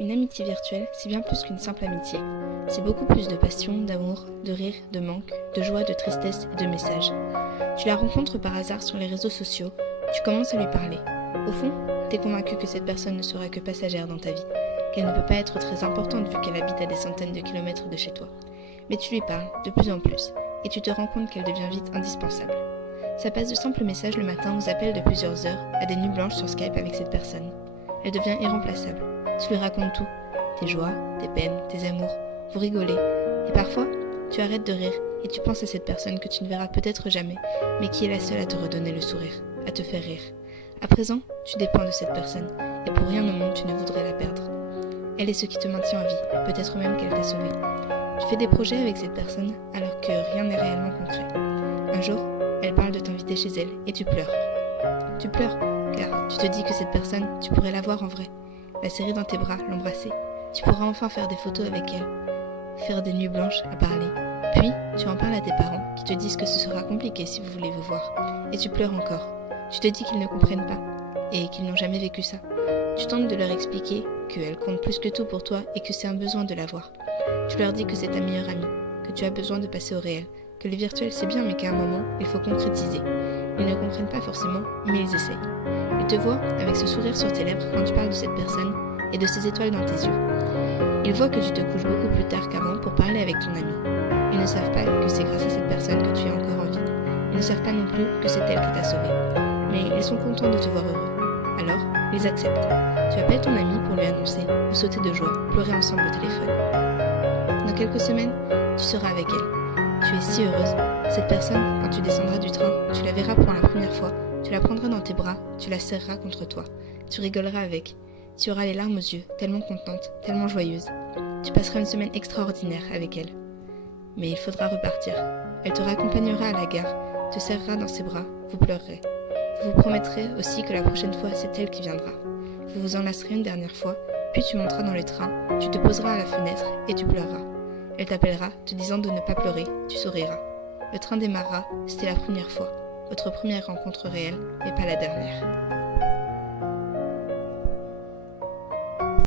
Une amitié virtuelle, c'est bien plus qu'une simple amitié. C'est beaucoup plus de passion, d'amour, de rire, de manque, de joie, de tristesse et de messages. Tu la rencontres par hasard sur les réseaux sociaux, tu commences à lui parler. Au fond, t'es convaincu que cette personne ne sera que passagère dans ta vie, qu'elle ne peut pas être très importante vu qu'elle habite à des centaines de kilomètres de chez toi. Mais tu lui parles de plus en plus, et tu te rends compte qu'elle devient vite indispensable. Ça passe de simples messages le matin aux appels de plusieurs heures à des nuits blanches sur Skype avec cette personne. Elle devient irremplaçable. Tu lui racontes tout, tes joies, tes peines, tes amours, vous rigolez, et parfois, tu arrêtes de rire et tu penses à cette personne que tu ne verras peut-être jamais, mais qui est la seule à te redonner le sourire, à te faire rire. À présent, tu dépends de cette personne, et pour rien au monde tu ne voudrais la perdre. Elle est ce qui te maintient en vie, peut-être même qu'elle t'a sauvé. Tu fais des projets avec cette personne alors que rien n'est réellement concret. Un jour, elle parle de t'inviter chez elle et tu pleures. Tu pleures car tu te dis que cette personne, tu pourrais la voir en vrai, la serrer dans tes bras, l'embrasser. Tu pourras enfin faire des photos avec elle, faire des nuits blanches à parler. Puis, tu en parles à tes parents qui te disent que ce sera compliqué si vous voulez vous voir. Et tu pleures encore. Tu te dis qu'ils ne comprennent pas et qu'ils n'ont jamais vécu ça. Tu tentes de leur expliquer qu'elle compte plus que tout pour toi et que c'est un besoin de la voir. Tu leur dis que c'est ta meilleure amie, que tu as besoin de passer au réel, que le virtuel c'est bien mais qu'à un moment, il faut concrétiser. Ils ne comprennent pas forcément, mais ils essayent. Ils te voient avec ce sourire sur tes lèvres quand tu parles de cette personne et de ces étoiles dans tes yeux. Ils voient que tu te couches beaucoup plus tard qu'avant pour parler avec ton ami. Ils ne savent pas que c'est grâce à cette personne que tu es encore en vie. Ils ne savent pas non plus que c'est elle qui t'a sauvé. Mais ils sont contents de te voir heureux. Alors, ils acceptent. Tu appelles ton ami pour lui annoncer, vous sautez de joie, pleurez ensemble au téléphone. Dans quelques semaines, tu seras avec elle. Tu es si heureuse. Cette personne, quand tu descendras du train, tu la verras pour la première fois, tu la prendras dans tes bras, tu la serreras contre toi. Tu rigoleras avec. Tu auras les larmes aux yeux, tellement contente, tellement joyeuse. Tu passeras une semaine extraordinaire avec elle. Mais il faudra repartir. Elle te raccompagnera à la gare, te serrera dans ses bras, vous pleurerez. Vous vous promettrez aussi que la prochaine fois, c'est elle qui viendra. Vous vous enlacerez une dernière fois, puis tu monteras dans le train, tu te poseras à la fenêtre et tu pleureras. Elle t'appellera, te disant de ne pas pleurer, tu souriras. Le train démarrera, c'était la première fois, votre première rencontre réelle, mais pas la dernière.